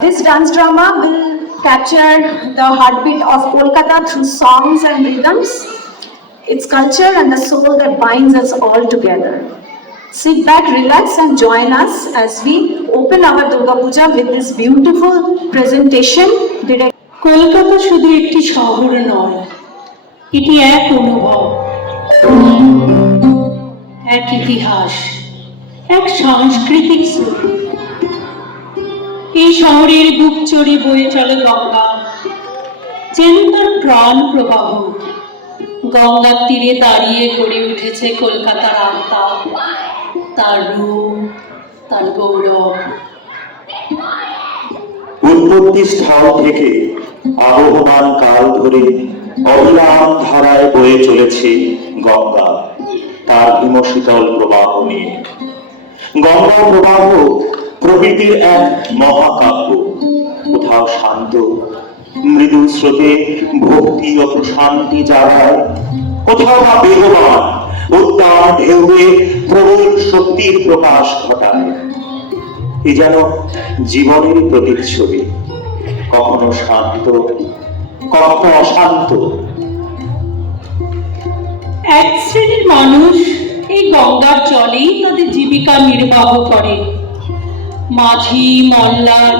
This dance drama will capture the heartbeat of Kolkata through songs and rhythms, its culture and the soul that binds us all together. Sit back, relax and join us as we open our Durga Puja with this beautiful presentation. Kolkata শুধু একটি শহর নয়, এটি এক অনুভব, এক ইতিহাস, এক সাংস্কৃতিক স্মৃতি। এই শহরের বুক চড়ে বয়ে চলে গঙ্গা, যেন তার প্রাণ প্রবাহ। গঙ্গার তীরে দাঁড়িয়ে গড়ে উঠেছে কলকাতার আত্মা, তার রূপ, তার গৌরব। উৎপত্তি স্থল থেকে আবহমান কাল ধরে অবিরাম ধারায় বয়ে চলেছে গঙ্গা তার হিমশীতল প্রবাহ নিয়ে। গঙ্গা প্রবাহ প্রকৃতির এক মহাকাব্য, কোথাও শান্ত মৃদু স্রোতে ভক্তি ও প্রশান্তি জাগায়, কোথাও বা বেগবান উত্তাল ঢেউয়ে প্রবল শক্তির প্রকাশ ঘটায়। এ যেন জীবনের প্রতিচ্ছবি, কখনো শান্ত কখনো অশান্ত। এক শ্রেণীর মানুষ এই গঙ্গার জলেই তাদের জীবিকা নির্বাহ করে। মাঝি মল্লার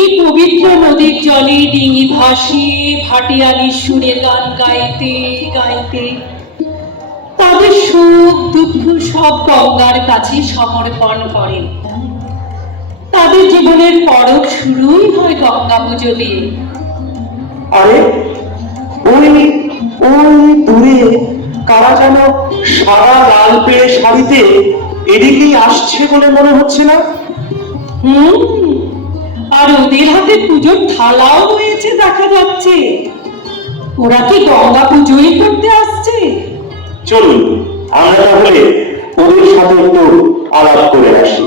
এই পবিত্র নদীর জলে ডিঙি ভাসিয়ে ভাটিয়ালির সুরে গান গাইতে গাইতে তাদের সুখ দুঃখ সব গঙ্গার কাছে সমর্পণ করে। তাদের জীবনের পরব শুরুই হয় গঙ্গা পুজো দিয়ে। আরে ওই ওই দূরে কারা যেন সাদা লাল পেয়ে শাড়িতে এদিকেই আসছে বলে মনে হচ্ছে না? আর ওদের হাতে পুজোর থালাও রয়েছে দেখা যাচ্ছে। ওরা কি গঙ্গা পুজোই করতে আসছে? চলুন আমরা তাহলে ওদের সাথে একটু আলাপ করে আসি।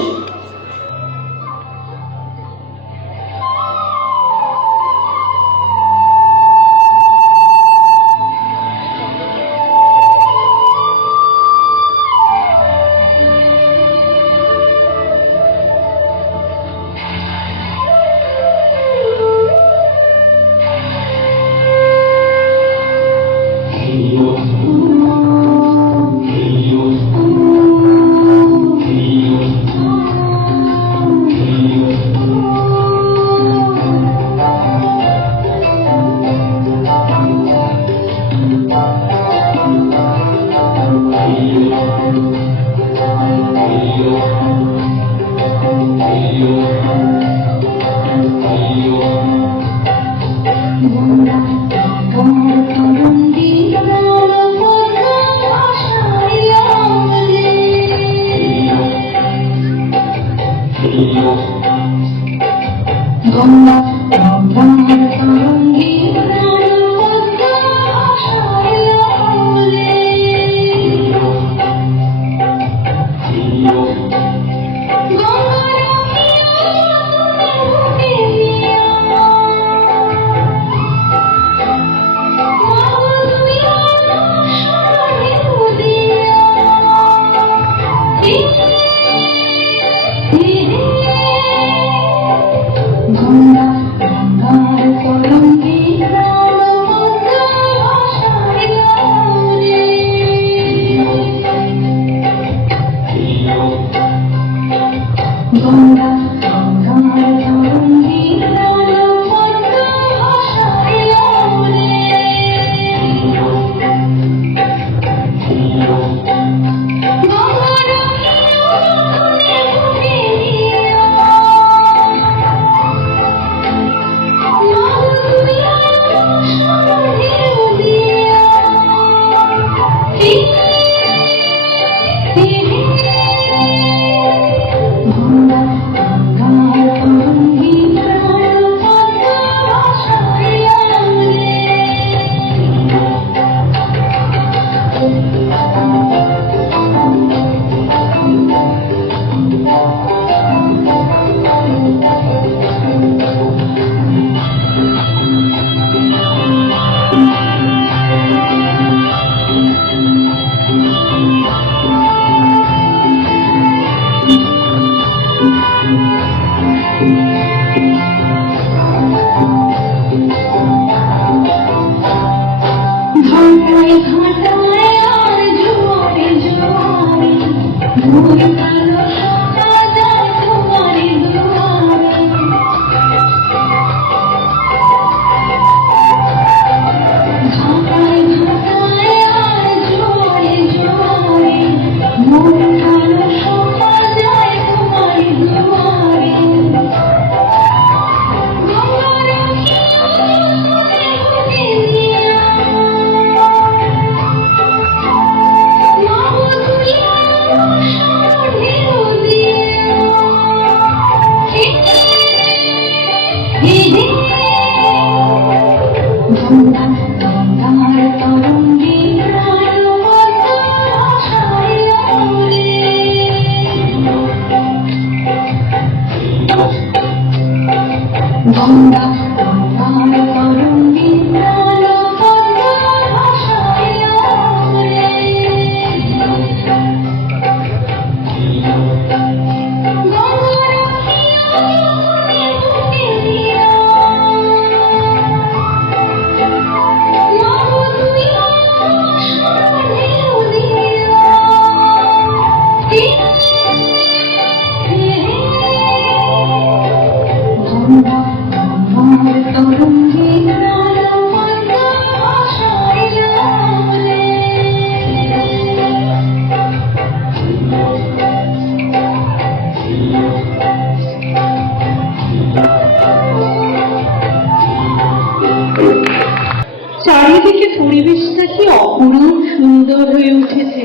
চারিদিকে পরিবেশটা কি অপরূপ সুন্দর হয়ে উঠেছে,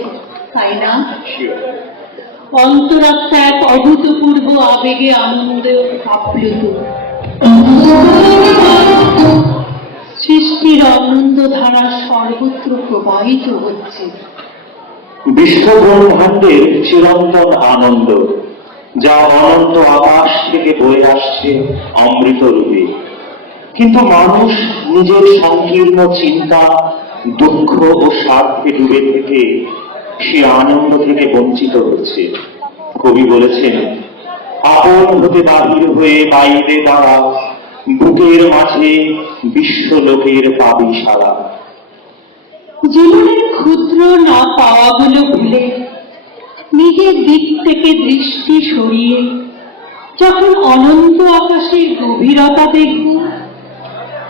তাই না? অন্তরাত্মা এক অভূতপূর্ব আবেগে আনন্দ আপ্লুত। সৃষ্টির আনন্দ ধারা সর্বত্র প্রবাহিত হচ্ছে। বিশ্ব ব্রহ্মাণ্ডের চিরন্তন আনন্দ, যা অনন্ত আকাশ থেকে বয়ে আসছে অমৃত রূপে। কিন্তু মানুষ নিজের সংকীর্ণ চিন্তা, দুঃখ ও স্বার্থে ডুবে থেকে সে আনন্দ থেকে বঞ্চিত হচ্ছে। কবি বলেছেন, আপন হতে বাহির হয়ে বাইরে দাঁড়া, বুকের মাঝে বিশ্বলোকের পাবি সারা। জীবনের ক্ষুদ্র না পাওয়াগুলো ভুলে নিজের দিক থেকে দৃষ্টি সরিয়ে যখন অনন্ত আকাশের গভীরতা দেখব,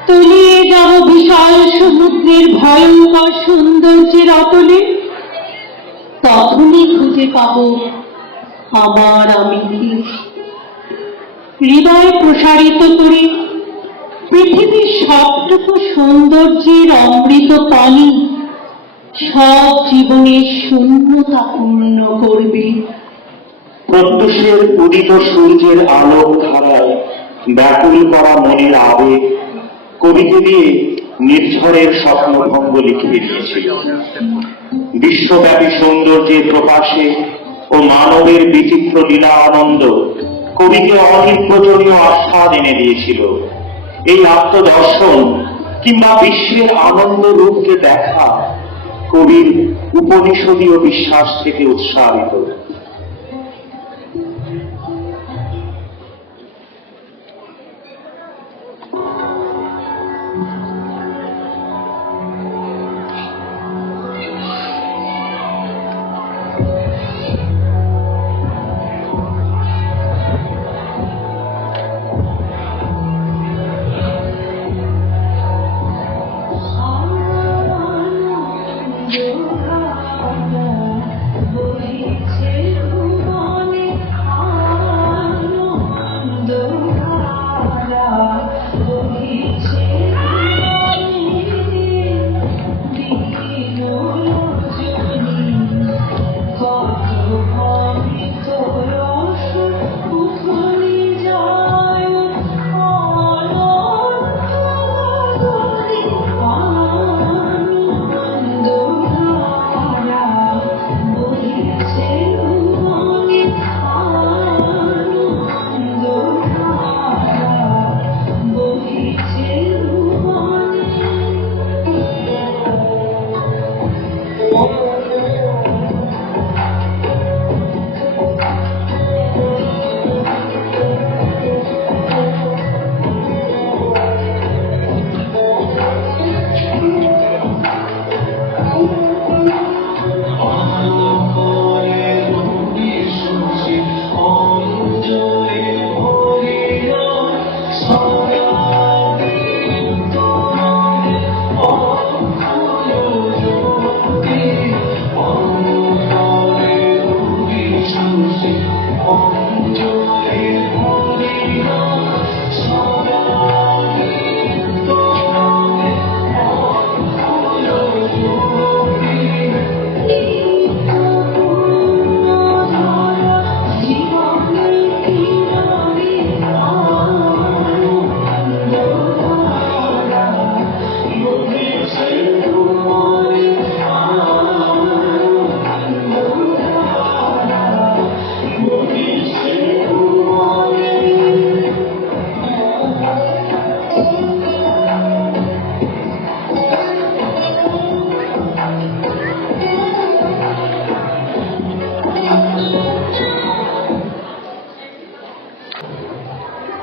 তলিয়ে যাব বিশাল সমুদ্রের ভয়ঙ্কর সৌন্দর্যের অতলে, তখনই খুঁজে পাব আমার আমিকে। হৃদয় প্রসারিত করে পৃথিবীর সবটুকু সৌন্দর্যের অমৃত পানি সব জীবনের শূন্যতা পূর্ণ করবে। প্রত্যুষের উদিত সূর্যের আলোক ধারায় ব্যাকুল করা মনের আবেগ কবিকে দিয়ে নির্ঝরের স্বপ্নভঙ্গ লিখে দিয়েছিল। বিশ্বব্যাপী সৌন্দর্যের প্রকাশে ও মানবের বিচিত্র লীলা আনন্দ কবিকে অনির্বচনীয় আস্বাদ এনে দিয়েছিল। এই আত্মদর্শন কিংবা বিশ্বের আনন্দ রূপকে দেখা কবির উপনিষদীয় বিশ্বাস থেকে উৎসাহিত। বহিছে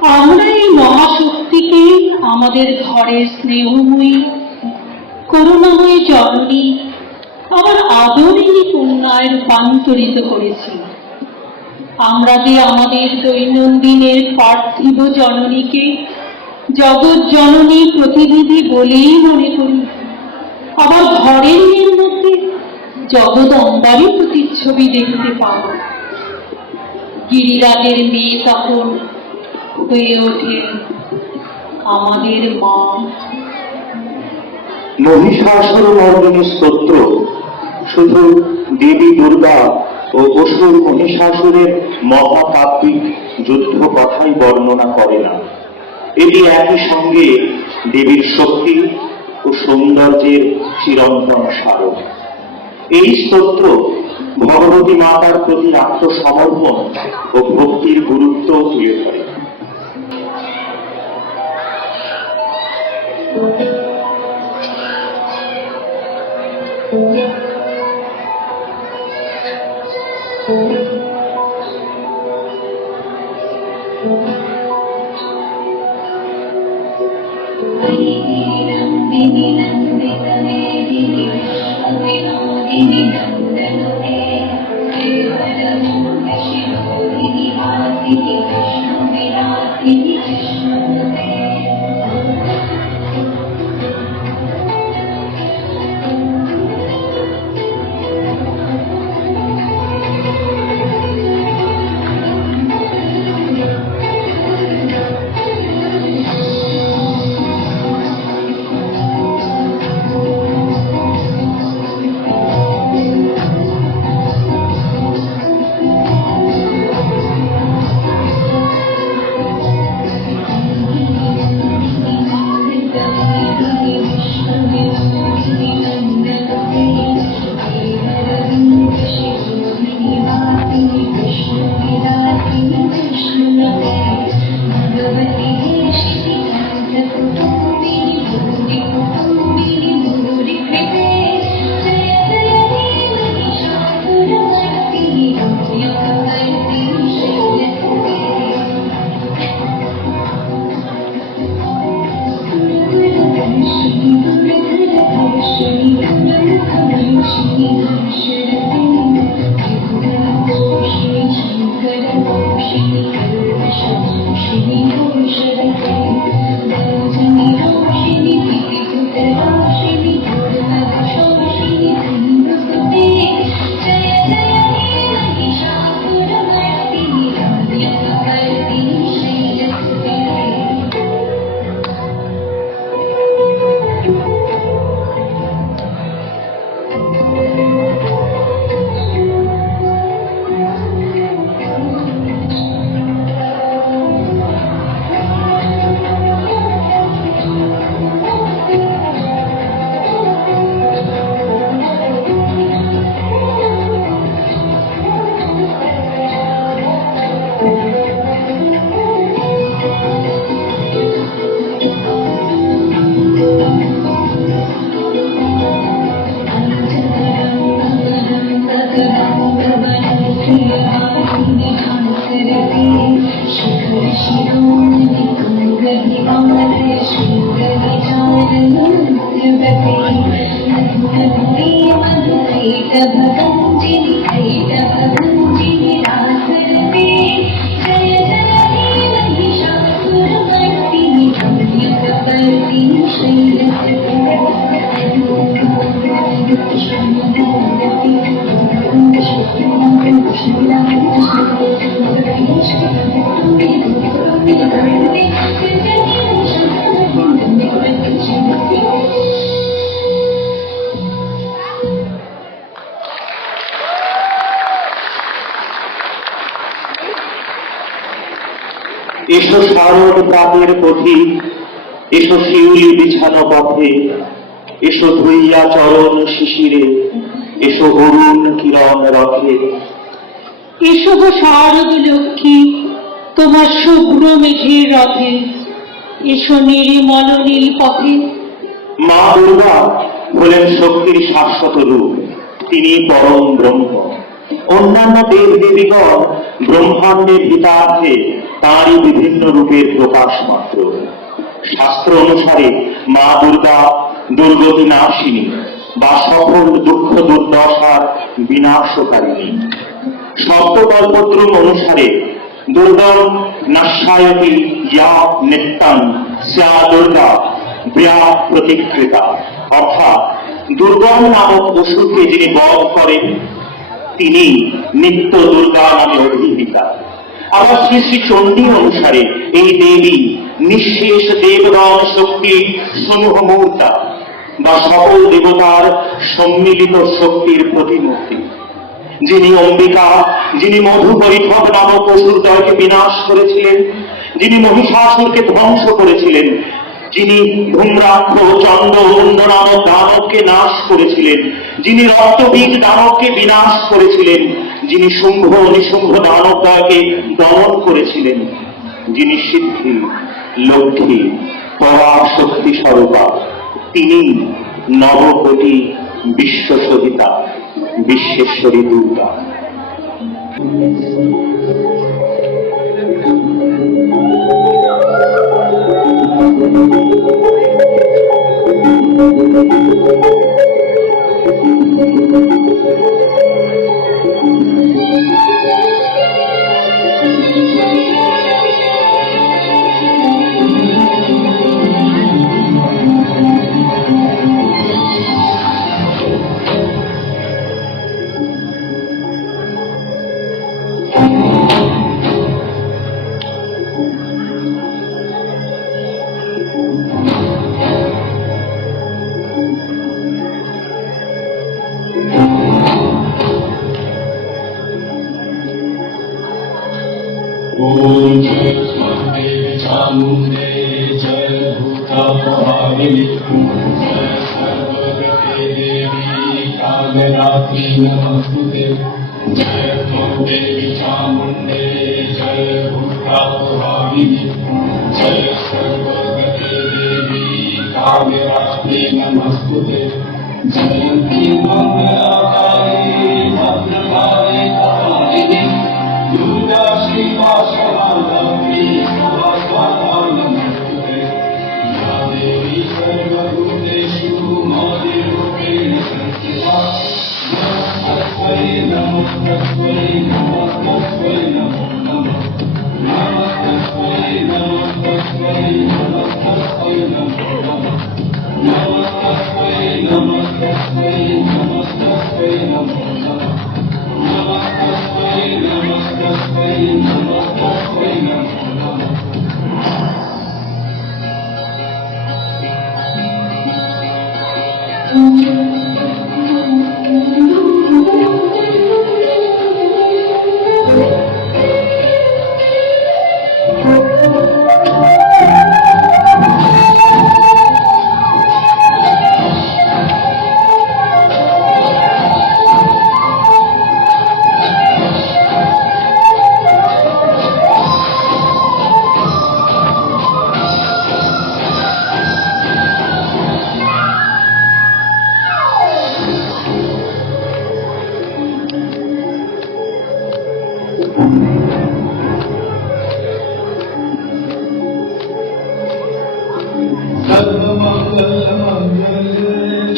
আমরা এই মহাশক্তিকে আমাদের ঘরের স্নেহময়ী করুণাময়ী জননী আবার আদরিণী কন্যায় রূপান্তরিত করেছি। আমরা যে আমাদের দৈনন্দিনের পার্থিব জননীকে জগৎ জননী প্রতিনিধি বলেই মনে করি, আবার ঘরের মেয়ের মধ্যে জগদম্বারই প্রতিচ্ছবি দেখতে পাব। গিরিরাজের মেয়ে তখন হয়ে ওঠে আমাদের মা। মহিষাসুর মর্দিনী স্তোত্র শুধু দেবী দুর্গা ও অসুর মহিষাসুরের মহাকাব্যিক যুদ্ধ কথাই বর্ণনা করে না, এটি একই সঙ্গে দেবীর শক্তি ও সৌন্দর্যের চিরন্তন স্মারক। এই স্তোত্র ভগবতী মাতার প্রতি আত্মসমর্পণ ও ভক্তির গুরুত্ব তুলে ধরে। এসো শারদ প্রাতের পথিক, এসো শিউলি বিছানো পথে, এসো ধুইয়া চরণ শিশিরে, এসো অরুণ কিরণ রথে। এসো গো শারদ লক্ষ্মী তোমার শুভ্র মেঘের রথে, এসো নির্মল নীল পথে। মা দুর্গা হলেন শক্তির শাশ্বত রূপ, তিনি পরম ব্রহ্ম। অন্যান্য দেব দেবীগণ ব্রহ্মাণ্ডের হিতার্থে তাঁরই বিভিন্ন রূপের প্রকাশ মাত্র। শাস্ত্র অনুসারে মা দুর্গা দুর্গতি নাশিনী বা সকল দুঃখ দুর্দশার বিনাশকারিণী। সপ্তকল্পদ্রুম অনুসারে দুর্গম নাশায়তি ইয়া নিত্যং স্যা দুর্গা ব্রিয়া প্রতিকৃতা, অর্থাৎ দুর্গম নামক অসুরকে যিনি বধ করেন তিনি নিত্য দুর্গা নামে অভিহিতা। আবার শ্রী শ্রী চণ্ডী অনুসারে এই দেবী নিঃশেষ দেবগণ শক্তির সমূহ মূর্তা বা সকল দেবতার সম্মিলিত শক্তির প্রতিমূর্তি। যিনি অম্বিকা, যিনি মধুপরিঠক নামক অসুরদ্বয়কে বিনাশ করেছিলেন, যিনি মহিষাসুরকে ধ্বংস করেছিলেন, যিনি ধূম্রাক্ষ চন্ড উন্ড নামক দানবকে নাশ করেছিলেন, যিনি রক্তবীজ দানবকে বিনাশ করেছিলেন, যিনি শুম্ভ নিশুম্ভ দানবদ্বয়কে দমন করেছিলেন, যিনি সিদ্ধি লক্ষ্মী পরাশক্তি স্বরূপা, তিনি নবকোটি বিশ্বসহিতা বিশ্বেশ্বরী দুর্গা। ओम जय स्वामी चामुंडे जय भूतभाविनी जय सर्वगते देवी कालरात्रि नमस्तुते जय स्वामी चामुंडे जय भूतभाविनी जय सर्वगते देवी कालरात्रि नमस्तुते जयंती मंगलाकाली भद्रकाली कपालिनी दुर्गा श्री पार्श्वनाथी स्वाहा नमस्ते या देवी सर्वभूतेषु मौलिरूपेण संस्थिता नमस्तस्मै नमस्तस्मै नमस्तस्मै नमो नमः नमस्तस्मै नमस्तस्मै नमस्तस्मै नमो नमः नमस्तस्मै नमस्तस्मै नमस्तस्मै नमो नमः नमस्तस्मै नमस्तस्मै नमस्तस्मै नमो नमः।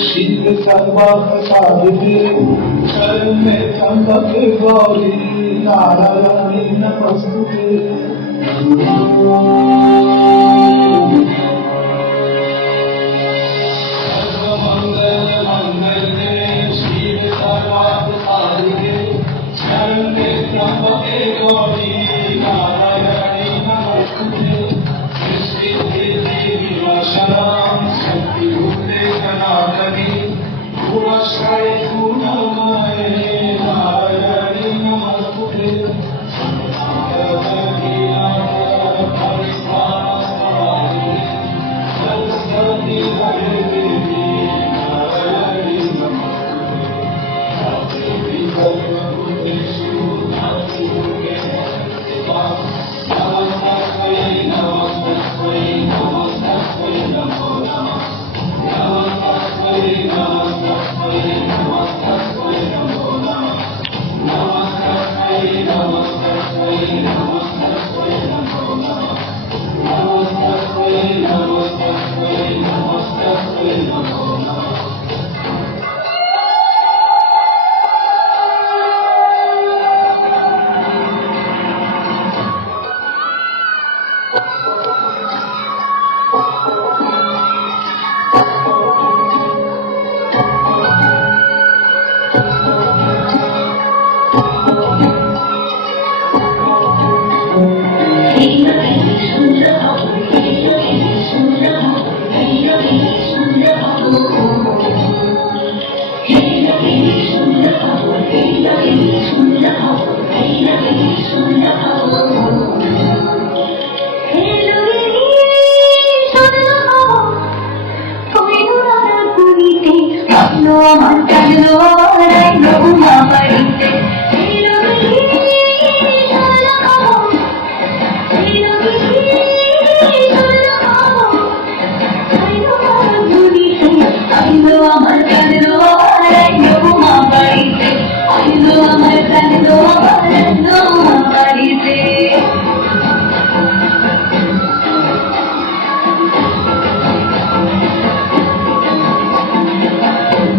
शिव सर्वार्थसाधिके शरण्ये त्र्यंबके गौरी नारायणी नमस्तुते सर्वमंगलमंगले शिव सर्वार्थसाधिके शरण्ये त्र्यंबके गौरी नारायणी नमस्तुते सृष्टि देवी विनाशनां शक्तिभूते सनातनी भुवस्वै पूर्णमये नारायणी नमस्तुते আমার কাঁদলো রাইলো মা বাড়িতে এলো কি চলো এলো কি চলো আইলো আমার কাঁদলো রাইলো মা বাড়িতে আইলো আমার কাঁদলো রাইলো মা বাড়িতে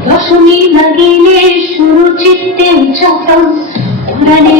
দশমী লাগিলে শুরু চিত্তে চাপা উড়ানে